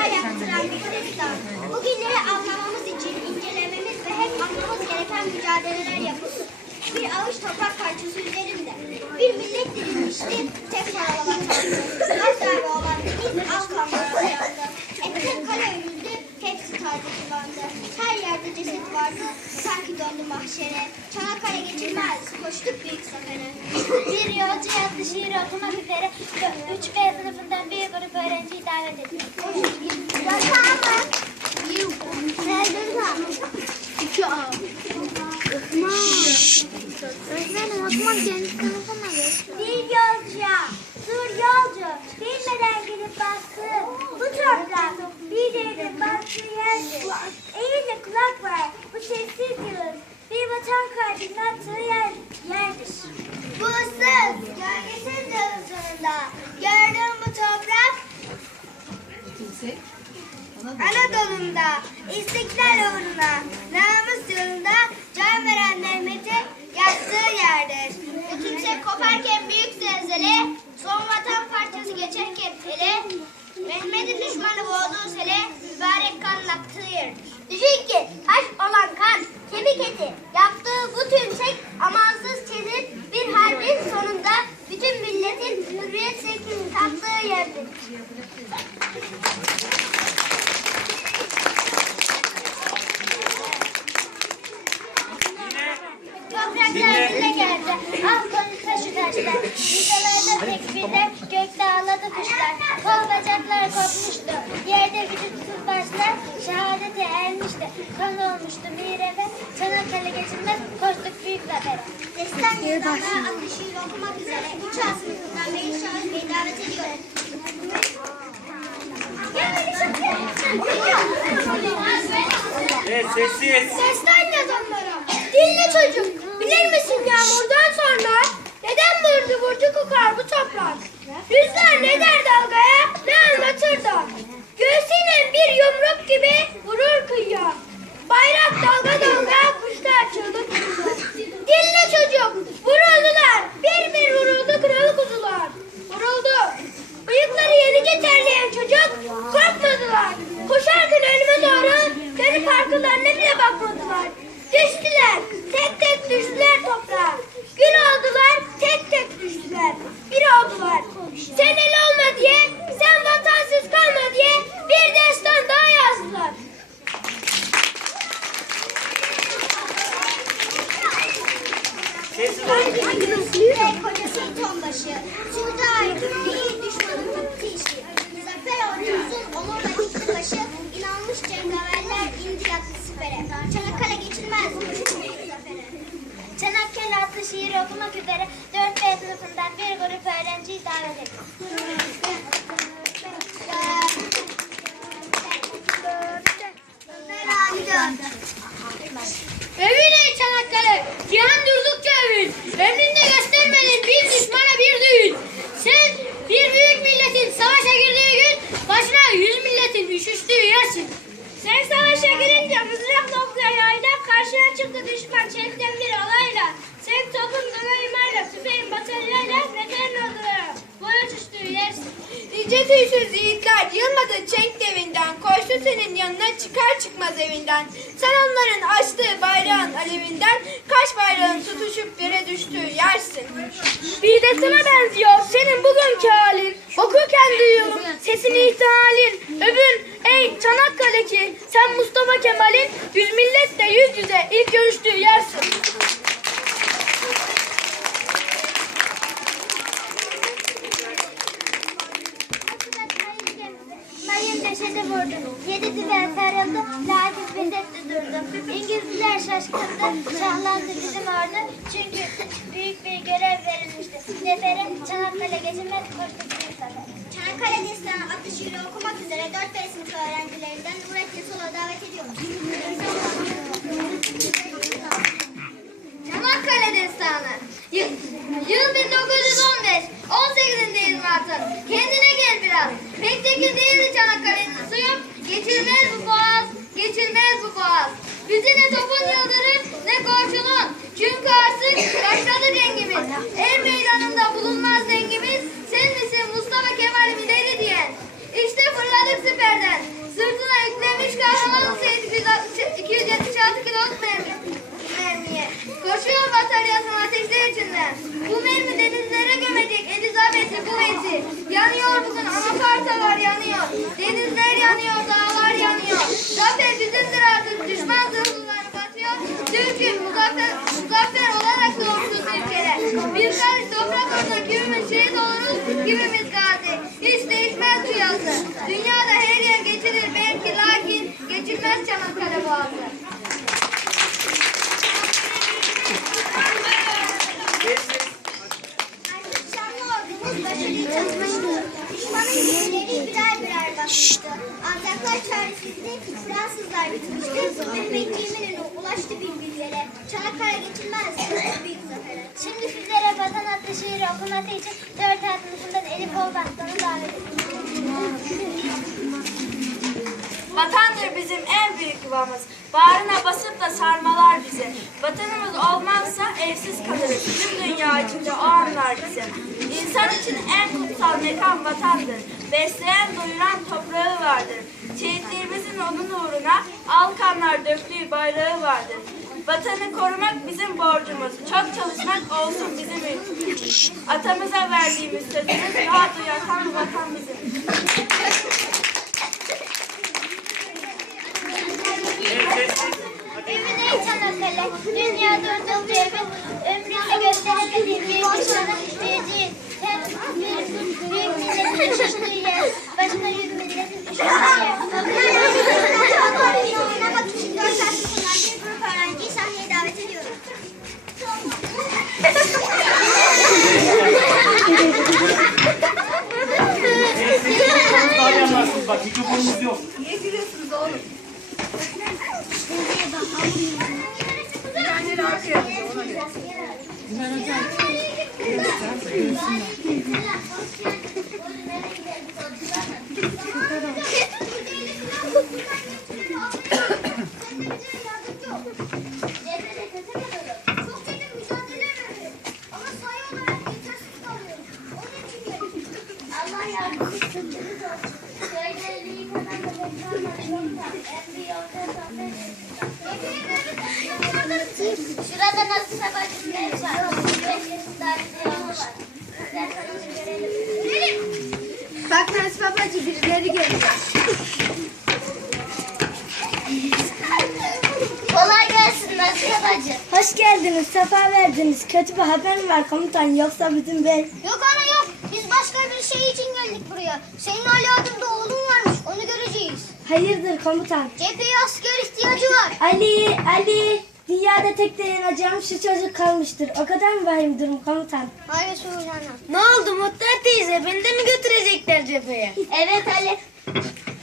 neler yaptıran bir destan. Bu günleri anlamamız için incelememiz ve hep anlamamız gereken mücadeleler yapıldı. Bir avuç toprak parçası üzerinde. Bir millet dirilmişti, tek paralı vatan. Az darbe olan deniz az kanlara dayandı. Ekmek kale örüldü, hepsi taze kullandı. Her yerde ceset vardı, sanki döndü mahşere. Çanakkale geçilmez, koştuk büyük sefere. Bir yolcu yattı şiir okumak üzere. Üç B sınıfından bir grup öğrenciyi davet ediyor. Yatağımı. Nerede İki A. Öğretmenim Osman kendi sınıfına geçti. Bir yolcuya, dur yolcu, bilmeden gidip baktı. Bu toprak, bir derin baktığı yerdir. Eğilde kulak var, bu sessiz yılın. Bir vatan kalbinin attığı yer, yerdir. Bu ıssız, gölgesiz yılın sonunda. Gördüğüm bu toprak, Anadolu'nda, istiklal uğruna, namus yolunda can veren Mehmet'i yaktığı yerdir. Bu tümsek koparken büyük zelzele, son vatan parçası geçerken ele, Mehmet'in düşmanı boğduğu sele, mübarek aktığı yerdir. Düşün ki taş olan kan, kemik eti, yaptığı bu tümsek amansız çizir bir harbin sonunda bütün milletin hürriyet zevkini tattığı yerdir. Topraklar geldi. Ağladı kuşlar. Kol bacaklar kopmuştu. Yerde vücutsuz başlar. Şehadete ermişti. Kan olmuştu mirebe. Çanakkale geçilmez. Koştuk büyük zafere. Destan yazanlara adlı şiir okumak üzere üç A sınıfından Melih Şahıs Bey'i davet ediyorum. Evet sessiz. Destan yazanlara. Dinle çocuk. Bilir misin yağmurdan sonra neden vurdu vurdu kokar bu toprak? Rüzgar ne der dalgaya ne anlatır da. Göğsüyle bir yumruk gibi vurur kıyıya. Bayrak dalga dalga kuşlar çığlık çığlık. Dinle çocuk. Vuruldular. Bir bir vuruldu kralı kuzular. Vuruldu. Bıyıkları yenice terleyen çocuk korkmadılar. Koşarken önüme doğru dönüp arkalarına bile bakmadılar. Düştüler. Tek tek düştüler toprağa. Gül oldular. Tek tek düştüler. Bir oldular. Sen el olma diye, sen vatansız kalma diye bir destan daha yazdılar. Sessiz olun. Ve kocası tonbaşı. Suudi aydın değil düşmanın tıpkı işi. Zafer ordumuzun onurla gitti başı. İnanmış cengaverler indi yattı sipere. Çanakkale geçilmez. koştu büyük zafere. Çanakkale adlı şiir okumak üzere 4 B sınıfından bir grup öğrenciyi davet ediyor. Övün ey Çanakkale, cihan durdukça övün. Ömründe göstermedin bir düşmana bir düğün. Sen bir büyük milletin savaşa girdiği gün başına yüz milletin üşüştüğü yersin. Sen savaşa girince mızrak nokta yayla karşına çıktı düşman çekten bir alayla. Sen topun donaymayla tüfeğin bataryayla neden oldular. Yersin. Nice tüysüz yiğitler yılmadı çenk devinden, koştu senin yanına çıkar çıkmaz evinden. Sen onların açtığı bayrağın alevinden, kaç bayrağın tutuşup yere düştüğü yersin. Bir de sana benziyor senin bugünkü halin. Okurken duyuyorum sesini ihtihalin. Övün ey Çanakkale ki sen Mustafa Kemal'in yüz milletle yüz yüze ilk görüştüğü yersin. Şaşkındı. Şahlandı bizim ordu. Çünkü büyük bir görev verilmişti. Zefere Çanakkale koştu büyük zafer. Çanakkale Destanı adlı şiiri okumak üzere 4 B sınıfı öğrencilerinden Nurettin Sol'a davet ediyorum. Çanakkale Destanı. Yıl, yıl 1915. 18'indeyiz Mart'ın. Kendine gel biraz. Pek tekin değildi Çanakkale'nin suyu. Geçilmez bu boğaz geçilmez bu boğaz. Bizi ne topun yıldırır ne korşunun. Çünkü artık yaşladı dengimiz. El meydanında bulunmaz dengimiz. Sen misin Mustafa Kemal Mideli diyen. İşte fırladık siperden. Sırtına yüklemiş kahraman Hüseyin 276 kiloluk mermi. Mermiye. Koşuyor bataryasının ateşler içinden. Bu mermi denizlere gömecek hükümeti. Yanıyor bugün anakartalar yanıyor. Denizler yanıyor, dağlar yanıyor. Zafer bizimdir artık düşman zırhlıları batıyor. Türk'ün muzaffer, muzaffer olarak doğmuşuz ülkede. Bir karış toprak olsa kimimiz şehit oluruz, kimimiz gazi. Çanakkale geçilmez. Şimdi sizlere vatan adlı şiiri okuması için dört atmışından Elif Olbaktan'ı davet Vatandır bizim en büyük yuvamız. Bağrına basıp da sarmalar bizi. Vatanımız olmazsa evsiz kalırız. Tüm dünya içinde o anlar bizi. İnsan için en kutsal mekan vatandır. Besleyen doyuran toprağı vardır. Şehitlerimizin onun uğruna al kanlar döktüğü bayrağı vardır. Vatanı korumak bizim borcumuz. Çok çalışmak olsun bizim ülkemiz. Atamıza verdiğimiz sözümüz rahat uyatan vatan bizim. Ey Çanakkale, dünya durdukça evin, ömründe gösteremediğin bir insanın verdiği hem bir büyük milletin üşüştüğü yer, başka yüz milletin üşüştüğü yer. Oynamak için dört saat kullanan bir grup öğrenciyi sahneye davet ediyorum. Sessiz. Daha yanlarsınız bak mikrofonumuz yok. Çok çetin mücadele veriyor. Ama sayı olarak yetersiz kalıyor. Onun için geliyor. Allah yardımcısın. Söylendiği kadar da beklenmez. En büyük orta Şurada nasıl sabahçı ev var. Bak Nasip babacı birileri geliyor. Hoş geldiniz, sefa verdiniz. Kötü bir haber mi var komutan yoksa bizim bey? Yok ana yok. Biz başka bir şey için geldik buraya. Senin Ali adında oğlun varmış. Onu göreceğiz. Hayırdır komutan? Cepheye asker ihtiyacı var. Ali, Ali. Dünyada tek dayanacağım şu çocuk kalmıştır. O kadar mı vahim durum komutan? Hayır Sultanım. Ne oldu Muhtar teyze? Beni de mi götürecekler cepheye? Evet Ali.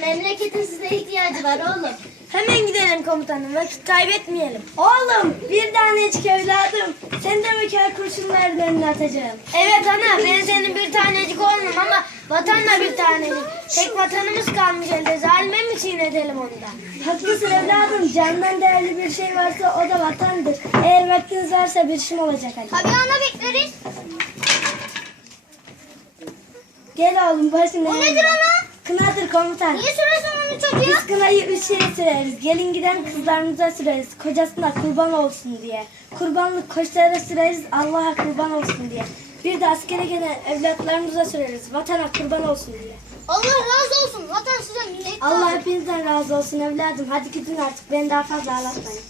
Memleketin size ihtiyacı var oğlum. Hemen gidelim komutanım. Vakit kaybetmeyelim. Oğlum bir tanecik evladım. Sen de mi kör kurşunların önüne atacağım? Evet ana ben senin bir tanecik olmam ama vatanla bir tanecik. Tek vatanımız kalmış elde. Zalime mi çiğnetelim onu da? Haklısın evladım. Candan değerli bir şey varsa o da vatandır. Eğer vaktiniz varsa bir işim olacak Ali. Tabii ana bekleriz. Gel oğlum başına. O nedir ana? Kınadır komutan. Niye sürüyorsun onu çocuğa? Biz kınayı üç şeye süreriz. Gelin giden kızlarımıza süreriz. Kocasına kurban olsun diye. Kurbanlık koçlara süreriz. Allah'a kurban olsun diye. Bir de askere gelen evlatlarımıza süreriz. Vatana kurban olsun diye. Allah razı olsun. Vatan size. Allah hepinizden razı olsun evladım. Hadi gidin artık. Beni daha fazla ağlatmayın.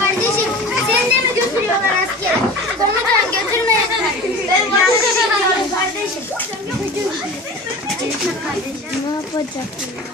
Kardeşim seni de mi götürüyorlar askere? Komutan götürmeyin. Ben vatan gidiyorum kardeşim. Ne yapacak?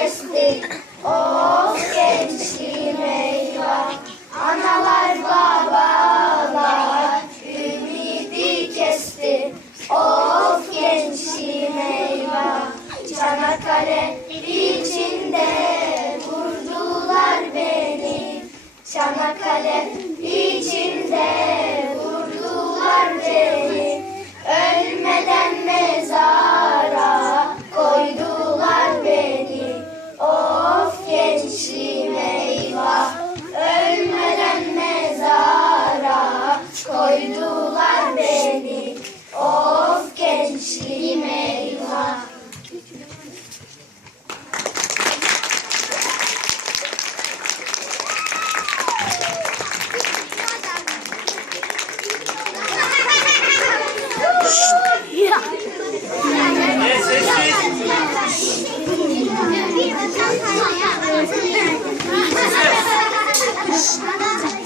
Majesty. Oh.